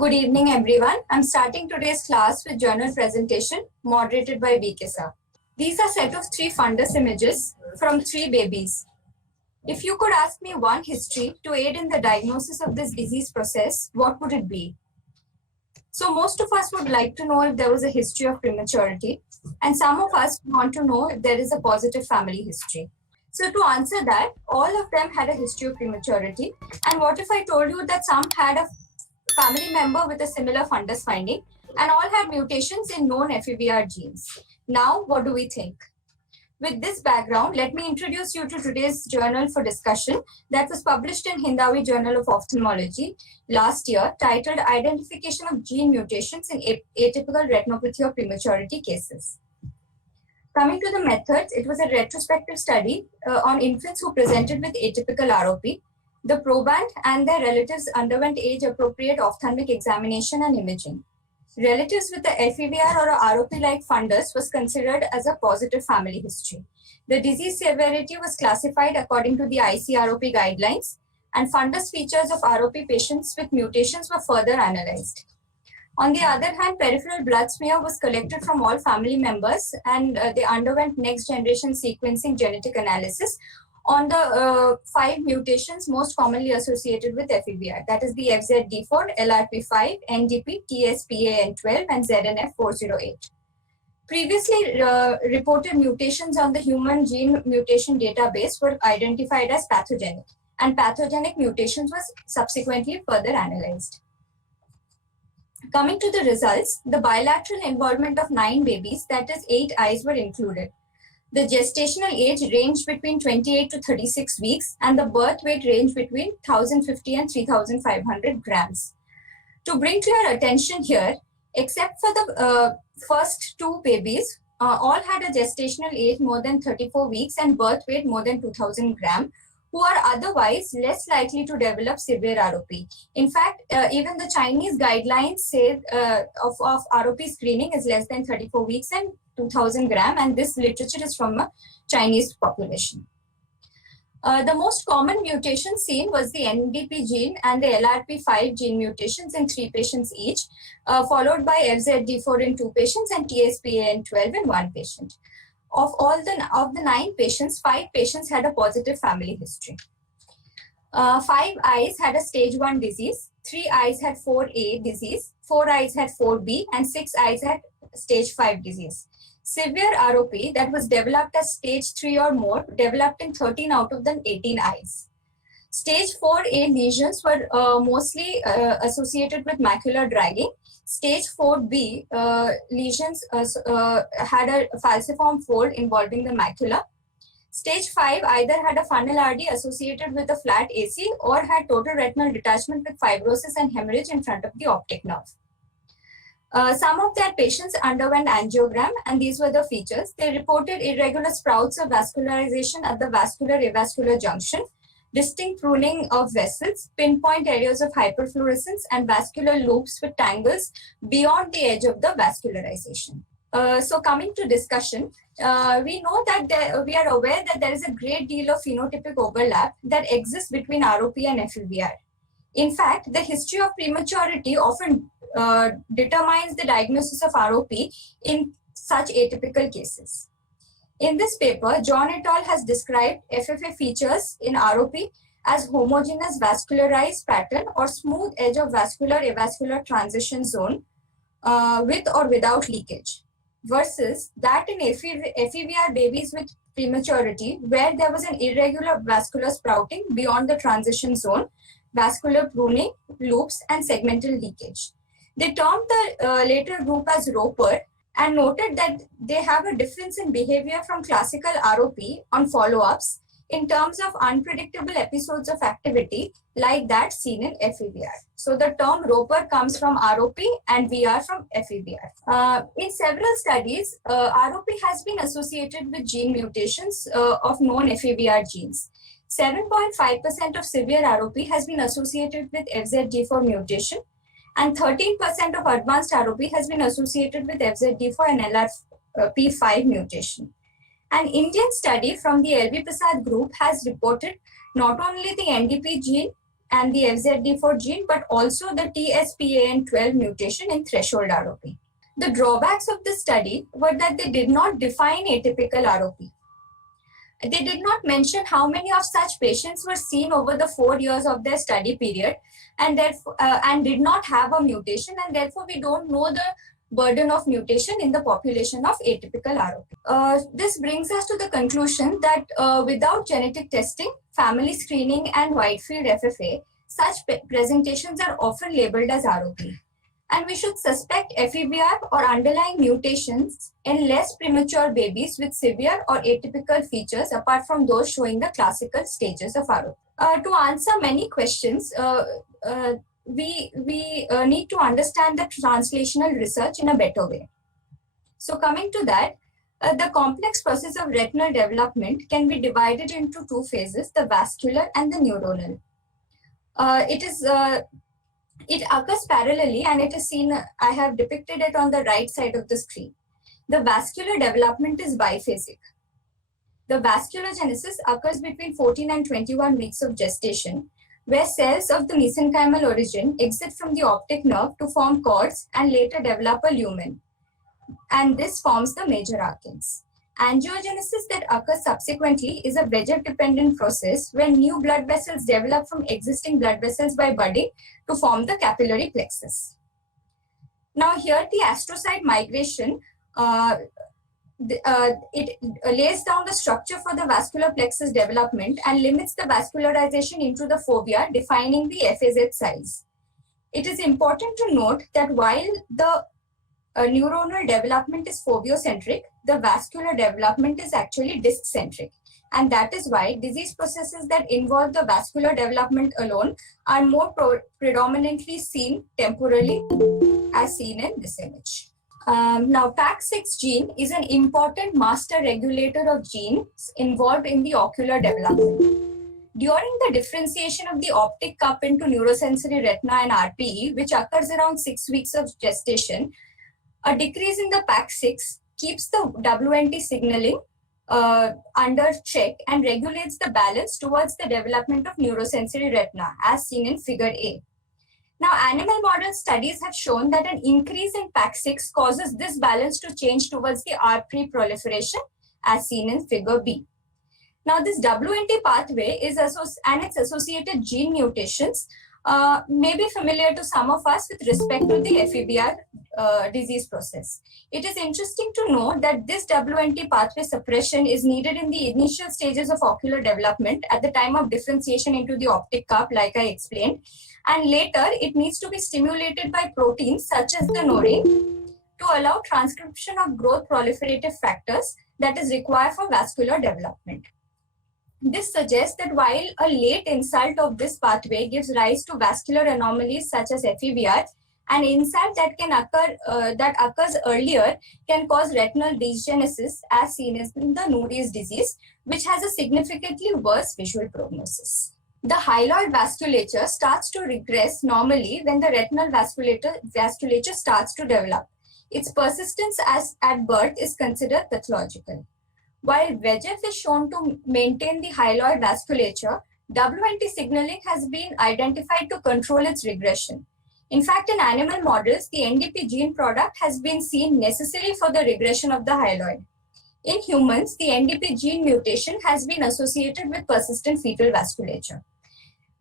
Good evening, everyone. I'm starting today's class with journal presentation moderated by VKSA. These are set of three fundus images from three babies. If you could ask me one history to aid in the diagnosis of this disease process, what would it be? So most of us would like to know if there was a history of prematurity, and some of us want to know if there is a positive family history. So to answer that, all of them had a history of prematurity. And what if I told you that some had a family member with a similar fundus finding and all had mutations in known FEVR genes? Now, what do we think? With this background, let me introduce you to today's journal for discussion that was published in Hindawi Journal of Ophthalmology last year, titled Identification of Gene Mutations in Atypical Retinopathy of Prematurity Cases. Coming to the methods, it was a retrospective study on infants who presented with atypical ROP. The proband and their relatives underwent age-appropriate ophthalmic examination and imaging. Relatives with the FEVR or ROP-like fundus was considered as a positive family history. The disease severity was classified according to the ICROP guidelines, and fundus features of ROP patients with mutations were further analyzed. On the other hand, peripheral blood smear was collected from all family members, and they underwent next-generation sequencing genetic analysis on the 5 mutations most commonly associated with FEVR, that is the FZD4, LRP5, NDP, TSPAN12, and ZNF408. Previously reported mutations on the human gene mutation database were identified as pathogenic, and pathogenic mutations was subsequently further analyzed. Coming to the results, the bilateral involvement of 9 babies, that is 8 eyes, were included. The gestational age ranged between 28 to 36 weeks, and the birth weight ranged between 1,050 and 3,500 grams. To bring to your attention here, except for the first 2 babies, all had a gestational age more than 34 weeks and birth weight more than 2,000 grams, who are otherwise less likely to develop severe ROP. In fact, even the Chinese guidelines say of ROP screening is less than 34 weeks and 2,000 grams, and this literature is from a Chinese population. The most common mutation seen was the NDP gene and the LRP5 gene mutations in 3 patients each, followed by FZD4 in 2 patients and TSPAN12 in 1 patient. Of the 9 patients, 5 patients had a positive family history. 5 eyes had a stage 1 disease, 3 eyes had 4A disease, 4 eyes had 4B, and 6 eyes had stage 5 disease. Severe ROP that was developed as stage 3 or more developed in 13 out of the 18 eyes. Stage 4A lesions were mostly associated with macular dragging. Stage 4B lesions had a falciform fold involving the macula. Stage 5 either had a funnel RD associated with a flat AC or had total retinal detachment with fibrosis and hemorrhage in front of the optic nerve. Some of their patients underwent angiogram, and these were the features. They reported irregular sprouts of vascularization at the vascular-avascular junction, distinct pruning of vessels, pinpoint areas of hyperfluorescence, and vascular loops with tangles beyond the edge of the vascularization. So coming to discussion, we know that we are aware that there is a great deal of phenotypic overlap that exists between ROP and FEVR. In fact, the history of prematurity often determines the diagnosis of ROP in such atypical cases. In this paper, John et al. Has described FFA features in ROP as homogeneous vascularized pattern or smooth edge of vascular-avascular transition zone with or without leakage, versus that in FEVR babies with prematurity where there was an irregular vascular sprouting beyond the transition zone, vascular pruning, loops, and segmental leakage. They termed the later group as Roper and noted that they have a difference in behavior from classical ROP on follow-ups in terms of unpredictable episodes of activity like that seen in FEVR. So the term Roper comes from ROP and VR from FEVR. In several studies, ROP has been associated with gene mutations of known FEVR genes. 7.5% of severe ROP has been associated with FZD4 mutation, and 13% of advanced ROP has been associated with FZD4 and LRP5 mutation. An Indian study from the LV Prasad group has reported not only the NDP gene and the FZD4 gene, but also the TSPAN12 mutation in threshold ROP. The drawbacks of this study were that they did not define atypical ROP. They did not mention how many of such patients were seen over the 4 years of their study period, and therefore and did not have a mutation, and therefore we don't know the burden of mutation in the population of atypical ROP. This brings us to the conclusion that without genetic testing, family screening, and wide-field FFA, such presentations are often labeled as ROP. And we should suspect FEBR or underlying mutations in less premature babies with severe or atypical features apart from those showing the classical stages of ROP. To answer many questions, we need to understand the translational research in a better way. So coming to that, the complex process of retinal development can be divided into two phases, the vascular and the neuronal. It occurs parallelly, and it is seen, I have depicted it on the right side of the screen. The vascular development is biphasic. The vasculogenesis occurs between 14 and 21 weeks of gestation, where cells of the mesenchymal origin exit from the optic nerve to form cords and later develop a lumen. And this forms the major arcades. Angiogenesis that occurs subsequently is a VEGF-dependent process where new blood vessels develop from existing blood vessels by budding to form the capillary plexus. Now here the astrocyte migration, it lays down the structure for the vascular plexus development and limits the vascularization into the fovea, defining the FAZ size. It is important to note that while the neuronal development is foviocentric, the vascular development is actually disc-centric. And that is why disease processes that involve the vascular development alone are more predominantly seen temporally, as seen in this image. Now, PAX6 gene is an important master regulator of genes involved in the ocular development. During the differentiation of the optic cup into neurosensory retina and RPE, which occurs around 6 weeks of gestation, a decrease in the PAX6 keeps the WNT signaling under check and regulates the balance towards the development of neurosensory retina, as seen in figure A. Now, animal model studies have shown that an increase in PAX6 causes this balance to change towards the RPE proliferation, as seen in figure B. Now, this WNT pathway and its associated gene mutations may be familiar to some of us with respect to the FEBR disease process. It is interesting to know that this WNT pathway suppression is needed in the initial stages of ocular development at the time of differentiation into the optic cup, like I explained, and later it needs to be stimulated by proteins such as the norine to allow transcription of growth proliferative factors that is required for vascular development. This suggests that while a late insult of this pathway gives rise to vascular anomalies such as FEBR, an insult that can occurs earlier can cause retinal degenesis, as seen in the Noory's disease, which has a significantly worse visual prognosis. The hyaloid vasculature starts to regress normally when the retinal vasculature starts to develop. Its persistence at birth is considered pathological. While VEGF is shown to maintain the hyaloid vasculature, WNT signaling has been identified to control its regression. In fact, in animal models, the NDP gene product has been seen necessary for the regression of the hyaloid. In humans, the NDP gene mutation has been associated with persistent fetal vasculature.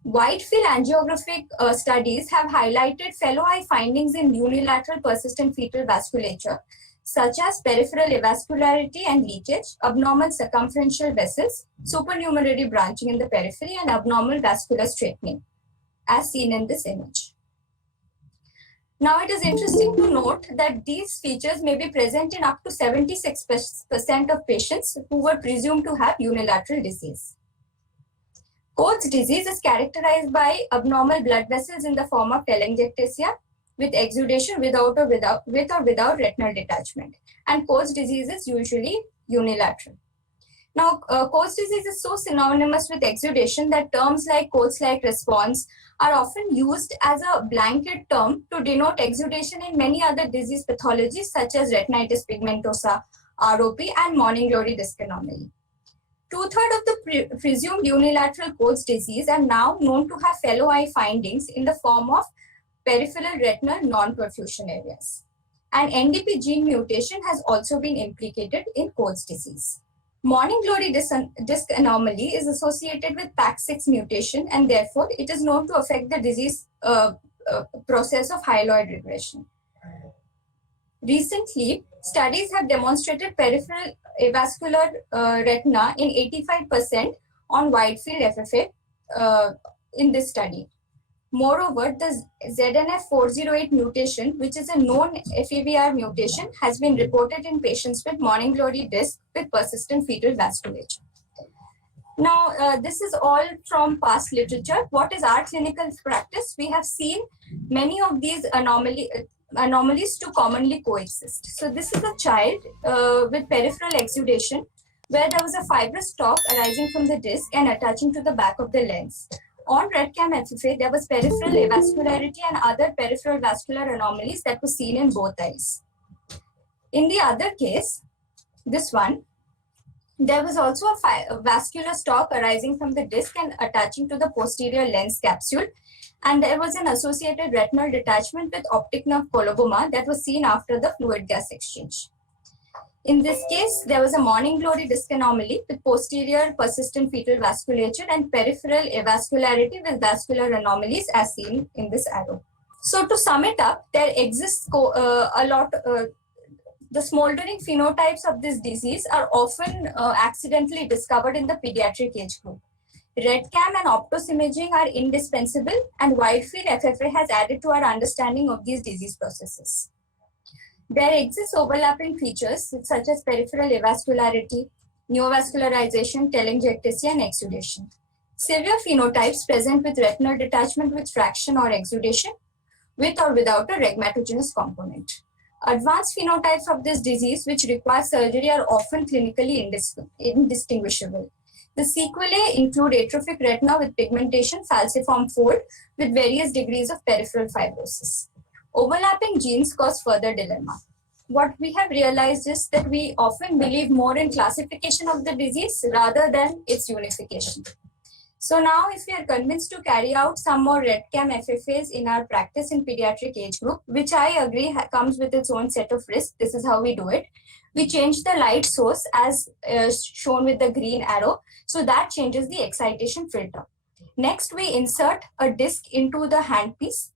Wide-field angiographic studies have highlighted fellow eye findings in unilateral persistent fetal vasculature, such as peripheral avascularity and leakage, abnormal circumferential vessels, supernumerary branching in the periphery, and abnormal vascular straightening, as seen in this image. Now, it is interesting to note that these features may be present in up to 76% of patients who were presumed to have unilateral disease. Coats disease is characterized by abnormal blood vessels in the form of telangiectasia with exudation with or without retinal detachment. And Coats disease is usually unilateral. Now, Coats disease is so synonymous with exudation that terms like Coats-like response are often used as a blanket term to denote exudation in many other disease pathologies such as retinitis pigmentosa, ROP, and morning glory disc anomaly. Two-thirds of the presumed unilateral Coats disease are now known to have fellow eye findings in the form of peripheral retinal non-perfusion areas. An NDP gene mutation has also been implicated in Coats disease. Morning glory disc anomaly is associated with PAX6 mutation, and therefore it is known to affect the disease process of hyaloid regression. Recently, studies have demonstrated peripheral avascular retina in 85% on wide field FFA in this study. Moreover, the ZNF408 mutation, which is a known FEVR mutation, has been reported in patients with morning glory disc with persistent fetal vasculature. Now, this is all from past literature. What is our clinical practice? We have seen many of these anomalies to commonly coexist. So this is a child with peripheral exudation where there was a fibrous stalk arising from the disc and attaching to the back of the lens. On REDCam FFA, there was peripheral avascularity and other peripheral vascular anomalies that were seen in both eyes. In the other case, this one, there was also a vascular stalk arising from the disc and attaching to the posterior lens capsule. And there was an associated retinal detachment with optic nerve coloboma that was seen after the fluid gas exchange. In this case, there was a morning glory disc anomaly with posterior persistent fetal vasculature and peripheral avascularity with vascular anomalies as seen in this arrow. So to sum it up, there exists the smoldering phenotypes of this disease are often accidentally discovered in the pediatric age group. REDCam and optosimaging are indispensable, and wide field FFA has added to our understanding of these disease processes. There exist overlapping features such as peripheral avascularity, neovascularization, telangiectasia, and exudation. Severe phenotypes present with retinal detachment with fraction or exudation, with or without a regmatogenous component. Advanced phenotypes of this disease, which require surgery, are often clinically indistinguishable. The sequelae include atrophic retina with pigmentation, falciform fold, with various degrees of peripheral fibrosis. Overlapping genes cause further dilemma. What we have realized is that we often believe more in classification of the disease rather than its unification. So now if we are convinced to carry out some more REDCam FFAs in our practice in pediatric age group, which I agree comes with its own set of risks, this is how we do it. We change the light source as shown with the green arrow. So that changes the excitation filter. Next, we insert a disc into the handpiece.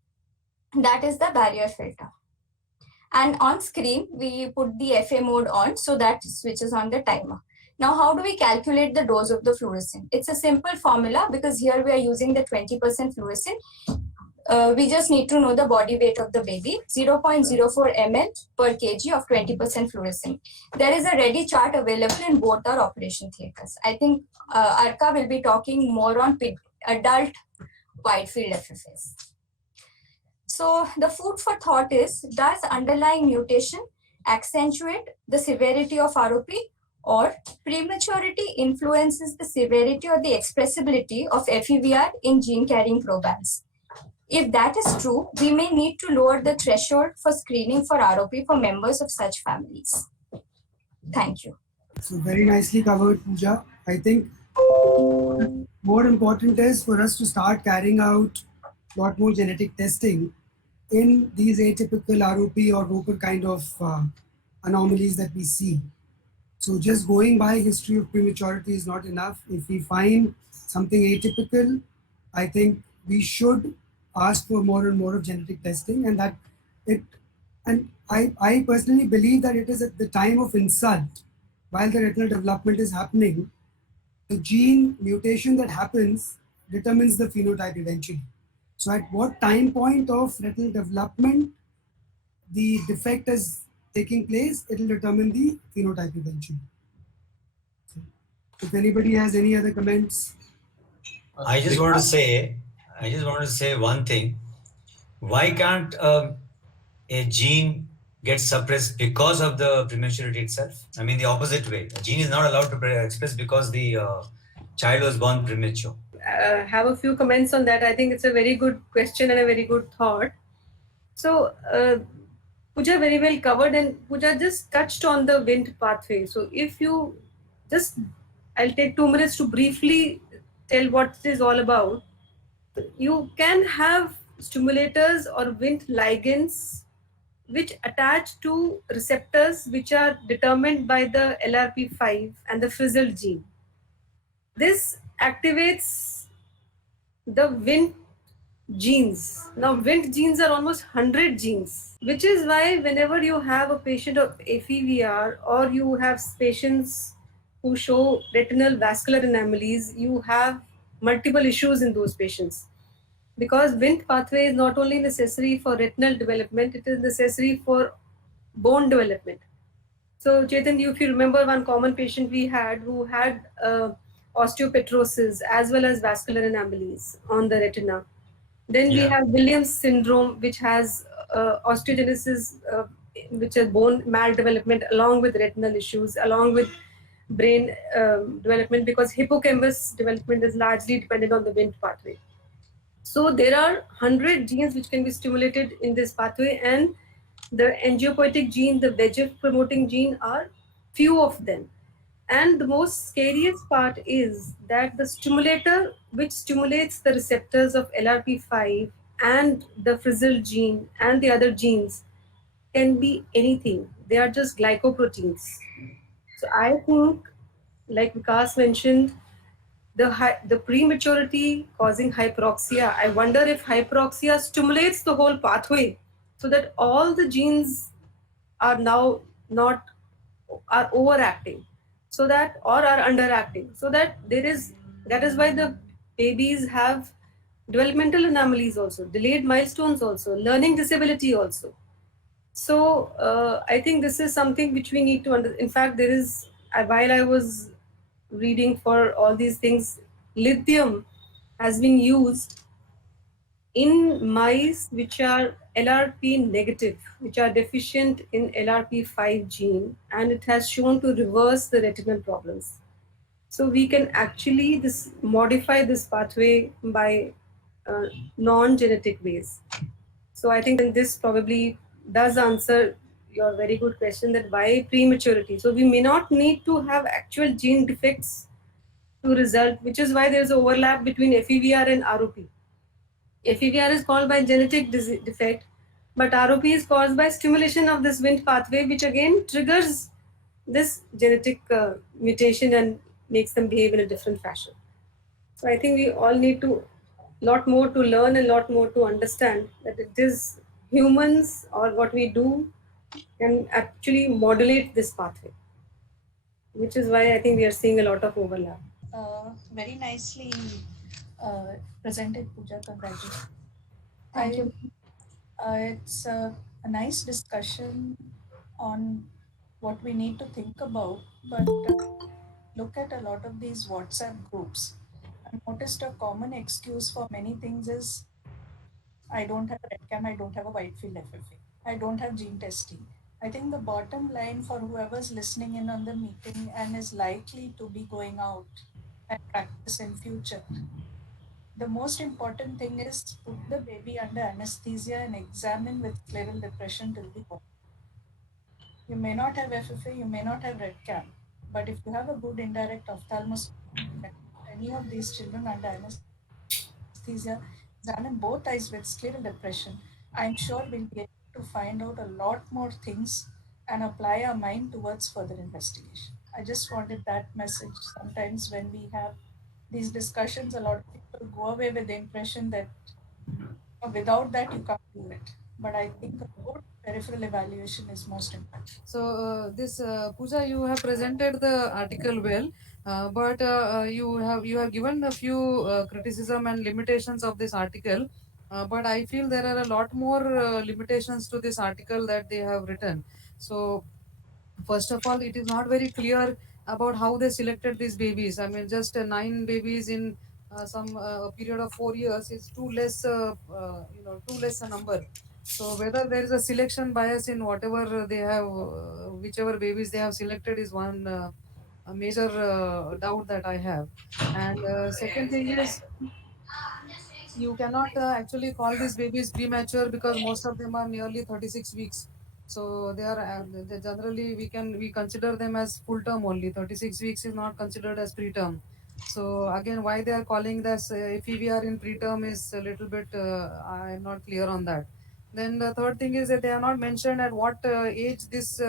That is the barrier filter. And on screen, we put the FA mode on, so that switches on the timer. Now, how do we calculate the dose of the fluorescein? It's a simple formula because here we are using the 20% fluorescein. We just need to know the body weight of the baby, 0.04 ml per kg of 20% fluorescein. There is a ready chart available in both our operation theaters. I think Arka will be talking more on adult wide field FFAs. So the food for thought is, does underlying mutation accentuate the severity of ROP, or prematurity influences the severity or the expressibility of FEVR in gene carrying probands? If that is true, we may need to lower the threshold for screening for ROP for members of such families. Thank you. So very nicely covered, Pooja. I think more important is for us to start carrying out a lot more genetic testing in these atypical ROP or Roper kind of anomalies that we see. So just going by history of prematurity is not enough. If we find something atypical, I think we should ask for more and more of genetic testing, and I personally believe that it is at the time of insult, while the retinal development is happening, the gene mutation that happens determines the phenotype eventually. So at what time point of retinal development the defect is taking place, it will determine the phenotype eventually. If anybody has any other comments. I just want to say one thing. Why can't a gene get suppressed because of the prematurity itself? I mean, the opposite way. A gene is not allowed to express because the child was born premature. Have a few comments on that. I think it's a very good question and a very good thought. So Pooja very well covered, and Pooja just touched on the Wnt pathway. So if you just I'll take 2 minutes to briefly tell what it is all about. You can have stimulators or Wnt ligands which attach to receptors which are determined by the LRP5 and the Frizzled gene. This activates the Wnt genes. Now, Wnt genes are almost 100 genes, which is why whenever you have a patient of FEVR or you have patients who show retinal vascular anomalies, you have multiple issues in those patients. Because Wnt pathway is not only necessary for retinal development, it is necessary for bone development. So, Chetan, if you remember one common patient we had who had osteopetrosis as well as vascular anomalies on the retina. Then we Yeah. have Williams syndrome, which has osteogenesis, which is bone maldevelopment, along with retinal issues, along with brain development, because hippocampus development is largely dependent on the Wnt pathway. So there are 100 genes which can be stimulated in this pathway, and the angiopoietic gene, the VEGF promoting gene are few of them. And the most scariest part is that the stimulator which stimulates the receptors of LRP5 and the Frizzled gene and the other genes can be anything. They are just glycoproteins. So I think, like Vikas mentioned, the prematurity causing hyperoxia. I wonder if hyperoxia stimulates the whole pathway so that all the genes are now not are overacting, so that or are underacting, so that that is why the babies have developmental anomalies also, delayed milestones also, learning disability also. So I think this is something which we need to understand. In fact, there is, while I was reading for all these things, lithium has been used in mice which are LRP negative, which are deficient in LRP5 gene, and it has shown to reverse the retinal problems. So we can actually modify this pathway by non-genetic ways. So I think this probably does answer your very good question, that why prematurity. So we may not need to have actual gene defects to result, which is why there's overlap between FEVR and ROP. FEVR is caused by genetic defect, but ROP is caused by stimulation of this Wnt pathway, which again triggers this genetic mutation and makes them behave in a different fashion. So I think we all need to lot more to learn and lot more to understand that it is humans or what we do can actually modulate this pathway, which is why I think we are seeing a lot of overlap. Very nicely presented, Pooja. Congratulations. Thank you. It's a nice discussion on what we need to think about, but look at a lot of these WhatsApp groups. I noticed a common excuse for many things is I don't have RedCam, I don't have a Whitefield FFA, I don't have gene testing. I think the bottom line for whoever's listening in on the meeting and is likely to be going out and practice in future, the most important thing is put the baby under anesthesia and examine with scleral depression till the bone. You may not have FFA, you may not have RedCam, but if you have a good indirect ophthalmoscopy, any of these children under anesthesia, examine both eyes with scleral depression, I'm sure we'll be able to find out a lot more things and apply our mind towards further investigation. I just wanted that message. Sometimes when we have these discussions, a lot of people go away with the impression that without that you can't do it. But I think a good peripheral evaluation is most important. So this Pooja, you have presented the article well, but you have given a few criticism and limitations of this article. But I feel there are a lot more limitations to this article that they have written. So first of all, it is not very clear about how they selected these babies. I mean, just 9 babies in some period of 4 years is too less, too less a number. So whether there is a selection bias in whatever they have, whichever babies they have selected is one a major doubt that I have. And second thing is, you cannot actually call these babies premature because most of them are nearly 36 weeks. So they generally we consider them as full term only. 36 weeks is not considered as preterm. So again, why they are calling this FEVR in preterm is a little bit I am not clear on that. Then the third thing is that they are not mentioned at what age this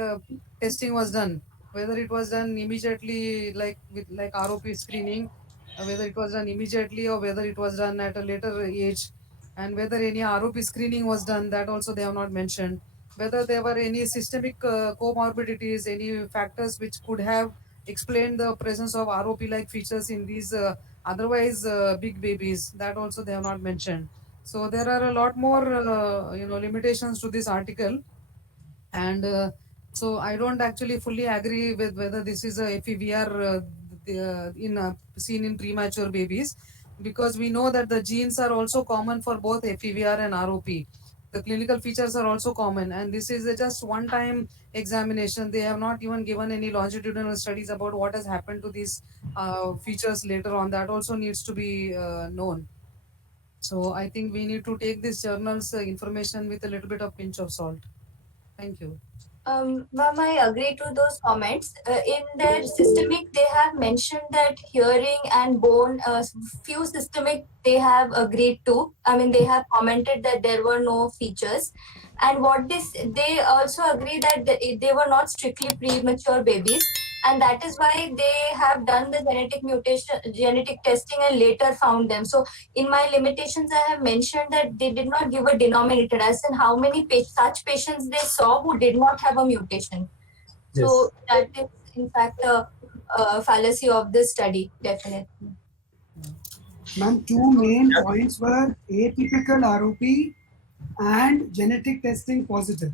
testing was done. Whether it was done immediately, like with like ROP screening, whether it was done immediately or whether it was done at a later age, and whether any ROP screening was done, that also they have not mentioned. Whether there were any systemic comorbidities, any factors which could have explained the presence of ROP-like features in these otherwise big babies, that also they have not mentioned. So there are a lot more, limitations to this article, and so I don't actually fully agree with whether this is a FEVR seen in premature babies, because we know that the genes are also common for both FEVR and ROP. The clinical features are also common, and this is just one time examination. They have not even given any longitudinal studies about what has happened to these features later on. That also needs to be known. So I think we need to take this journal's information with a little bit of pinch of salt. Thank you. Ma'am, I agree to those comments. In their systemic, they have mentioned that hearing and bone, few systemic they have agreed to. I mean, they have commented that there were no features. And what they also agree that they were not strictly premature babies. And that is why they have done the genetic testing and later found them. So in my limitations, I have mentioned that they did not give a denominator as in how many such patients they saw who did not have a mutation. So that is in fact a fallacy of this study, definitely. Ma'am, two main points were atypical ROP and genetic testing positive.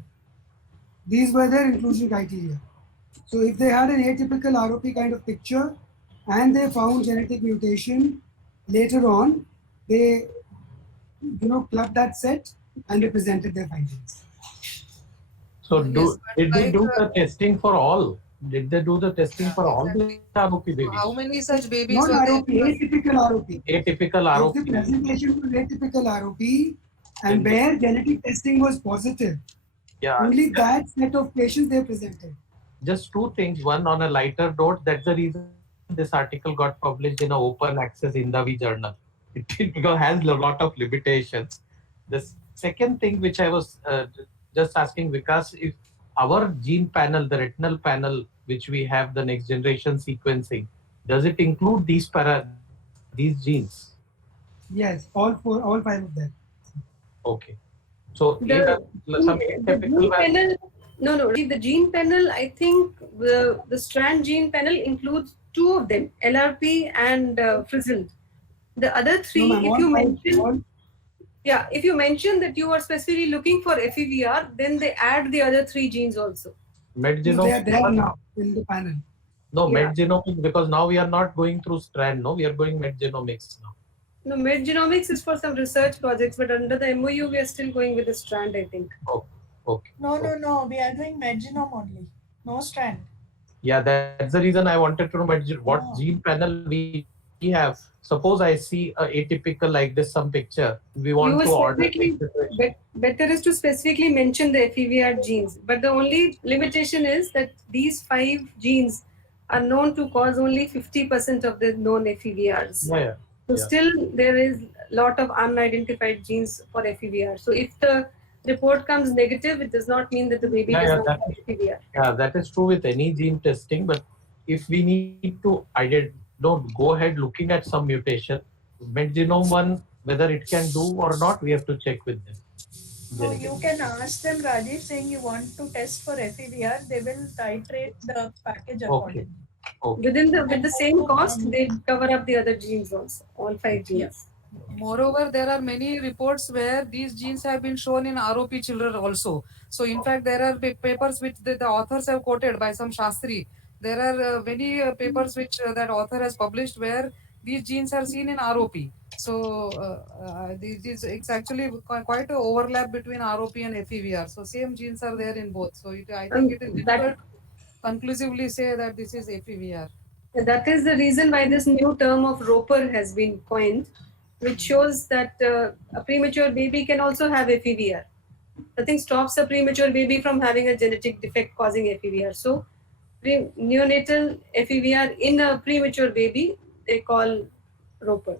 These were their inclusion criteria. So if they had an atypical ROP kind of picture and they found genetic mutation later on, they clubbed that set and they presented their findings. So Yes, did they like, do the testing for all? Did they do the testing for all the ROP babies? How many such babies Not were ROP, there? atypical ROP. Atypical If ROP. the presentation was atypical ROP and Then where genetic testing was positive, Yeah. only that set of patients they presented. Just two things. One, on a lighter note, that's the reason this article got published in an open access Hindavi journal. It has a lot of limitations. The second thing which I was just asking Vikas, if our gene panel, the retinal panel, which we have the next generation sequencing, does it include these genes? Yes, all five of them. Okay. So The gene panel, the gene panel, I think the strand gene panel includes two of them, LRP and Frizzled. The other three, No, ma'am, if you mention that you are specifically looking for FEVR, then they add the other three genes also. they are there MedGenomics. now in the panel. No, Yeah. MedGenomics, because now we are not going through strand, no, we are going MedGenomics now. No, MedGenomics is for some research projects, but under the MOU, we are still going with the strand, I think. Okay. No. We are doing medgenome only. No strand. Yeah, that's the reason I wanted to know what gene panel we have. Suppose I see a atypical like this, some picture. We want to order. Better is to specifically mention the FEVR genes. But the only limitation is that these 5 genes are known to cause only 50% of the known FEVRs. Yeah. So still there is a lot of unidentified genes for FEVR. So if the report comes negative, it does not mean that the baby does not have FEVR. Yeah, that is true with any gene testing. But if we need to go ahead looking at some mutation, MedGenome one, whether it can do or not, we have to check with them. So you can ask them, Rajesh, saying you want to test for FEVR, they will titrate the package accordingly. Okay. With the same cost, they cover up the other genes also, all 5 genes. Moreover, there are many reports where these genes have been shown in ROP children also. So in fact, there are papers which the authors have quoted by some Shastri. There are many papers which that author has published where these genes are seen in ROP. So it's actually quite an overlap between ROP and FEVR. So same genes are there in both. So I think it is difficult to conclusively say that this is FEVR. That is the reason why this new term of Roper has been coined, which shows that a premature baby can also have FEVR. Nothing stops a premature baby from having a genetic defect causing FEVR. So, neonatal FEVR in a premature baby, they call Roper.